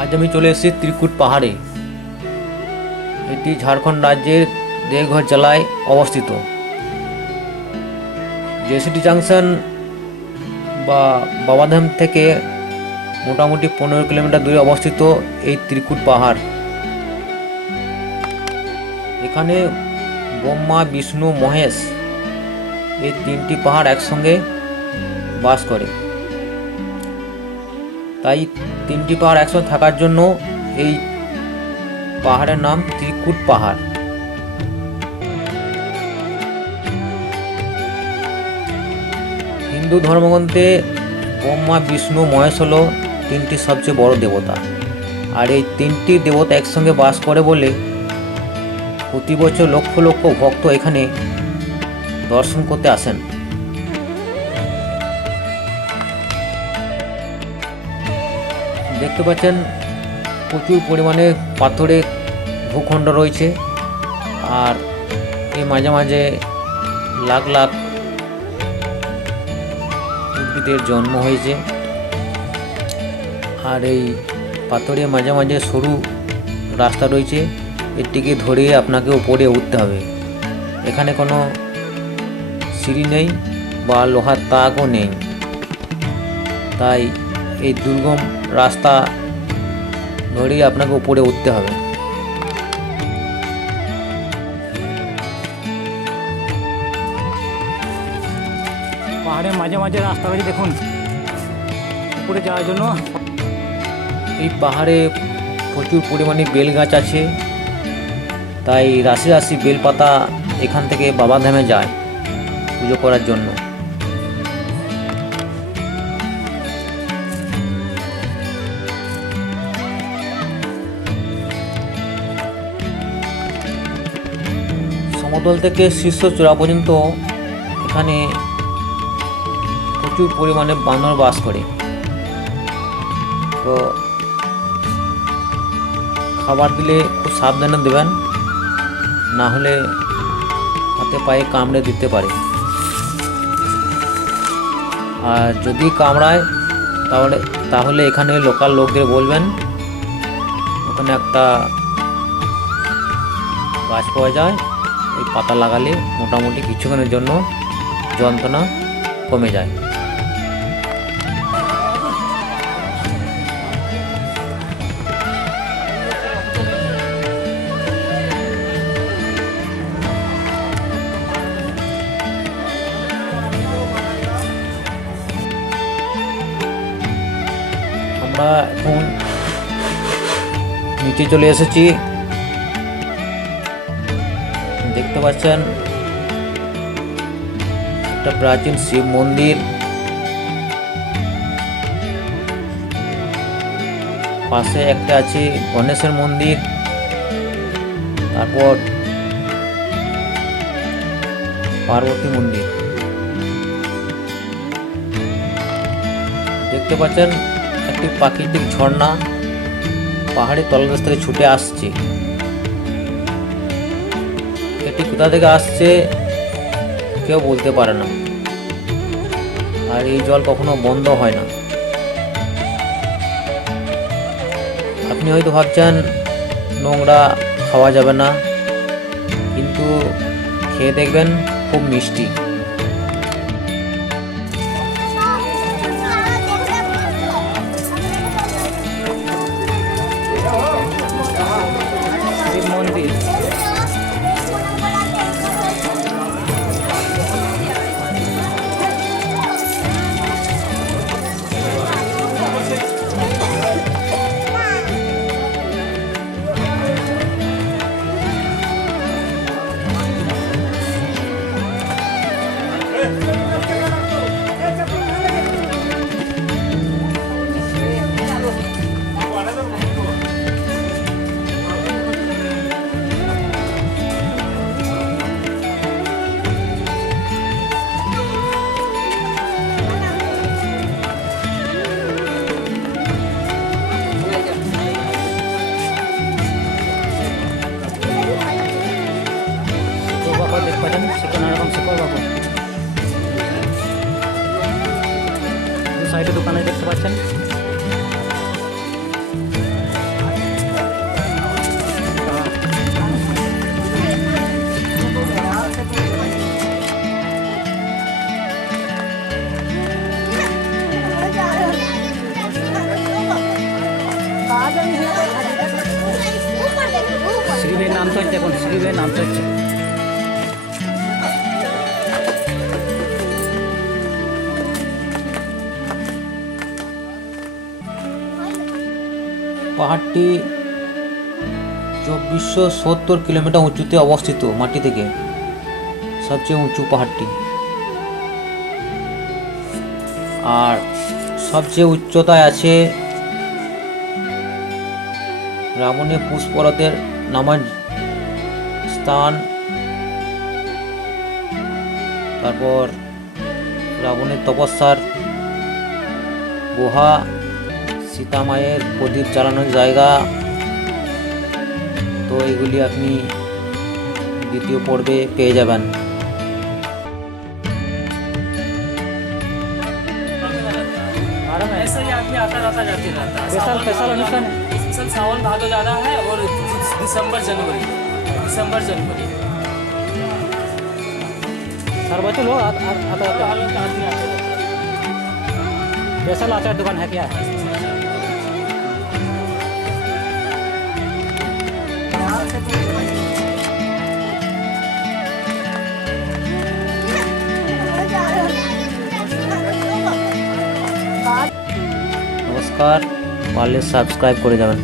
আজ আমি চলে এসেছি ত্রিকুট পাহাড়ে। এটি ঝাড়খণ্ড রাজ্যের দেওঘর জেলায় অবস্থিত। জেসিটি জাংশন বা বাবাধাম থেকে মোটামুটি 15 কিলোমিটার দূরে অবস্থিত এই ত্রিকুট পাহাড়। এখানে ব্রহ্মা, বিষ্ণু, মহেশ এই তিনটি পাহাড় একসঙ্গে বাস করে। তাই তিনটি পাহাড় একসঙ্গে থাকার জন্য এই পাহাড়ের নাম ত্রিকুট পাহাড়। হিন্দু ধর্মগ্রন্থে ব্রহ্মা, বিষ্ণু, মহেশ হলো তিনটি সবচেয়ে বড় দেবতা। আর এই তিনটি দেবতা একসঙ্গে বাস করে বলে প্রতি বছর লক্ষ লক্ষ ভক্ত এখানে দর্শন করতে আসেন। দেখতে পাচ্ছেন প্রচুর পরিমাণে পাথরের ভূখণ্ড রয়েছে, আর এর মাঝে মাঝে লাখ লাখ উদ্ভিদের জন্ম হয়েছে। আর এই পাথরের মাঝে মাঝে সরু রাস্তা রয়েছে, এটিকে ধরে আপনাকে উপরে উঠতে হবে। এখানে কোনো সিঁড়ি নেই বা লোহার তাকও নেই, তাই এই দুর্গম রাস্তা ধরেই আপনাকে উপরে উঠতে হবে। পাহাড়ের মাঝে মাঝে রাস্তা রয়েছে, দেখুন উপরে যাওয়ার জন্য। এই পাহাড়ে প্রচুর পরিমাণে বেল গাছ আছে, তাই রাশি রাশি বেলপাতা এখান থেকে বাবাধামে যায় পুজো করার জন্য। সমতল থেকে শীর্ষ চূড়া পর্যন্ত এখানে প্রচুর পরিমাণে বানর বাস করে। তো খাবার দিলে খুব সাবধানে দেবেন, না হলে হাতে পায়ে কামড়ে দিতে পারে। আর যদি কামড়ায় তাহলে এখানে লোকাল লোকদের বলবেন, ওখানে একটা গাছ পাওয়া যায়, ওই পাতা লাগালে মোটামুটি কিছুক্ষণের জন্য যন্ত্রণা কমে যায়। আমরা এখন নিচে চলে এসেছি। দেখতে পাচ্ছেন একটা প্রাচীন শিব মন্দির, পাশে একটা আছে গণেশের মন্দির, তারপর পার্বতী মন্দির। দেখতে পাচ্ছেন একটি প্রাকৃতিক ঝর্ণা পাহাড়ের তলদেশ থেকে ছুটে আসছে। এটি কোথা থেকে আসছে কেউ বলতে পারে না, আর এই জল কখনো বন্ধ হয় না। আপনি হয়তো ভাবছেন নোংরা, খাওয়া যাবে না, কিন্তু খেয়ে দেখবেন খুব মিষ্টি। শিব মন্দির দেখতে পাচ্ছেন, সেখানে এরকম শিকড় বাবু দু সাইডে দোকানে দেখতে পাচ্ছেন। শ্রীবের নাম তো হচ্ছে এখন শ্রীবের নাম তো হচ্ছে পাহাড়টি 2470 কিলোমিটার উঁচুতে অবস্থিত মাটি থেকে, সবচেয়ে উঁচু পাহাড়টি। আর সবচেয়ে উচ্চতায় আছে রাবণের পুষ্পরথের নামার স্থান, তারপর রাবণের তপস্যার গুহা, সীতা মায়ের প্রদীপ জ্বালানোর জায়গা। তো এগুলি আপনি দ্বিতীয় পর্বে পেয়ে যাবেন। ऐसा ही आदमी आता जाता जाते रहता है। स्पेशल स्पेशल अनुष्ठान है। स्पेशल सावन भादो ज़्यादा है और दिसंबर जनवरी हर बच्चे लोग आता हर रहता है। वक्त आदमी आते रहते हैं। स्पेशल आचार दुकान है क्या? নমস্কার, পারলে সাবস্ক্রাইব করে যাবেন।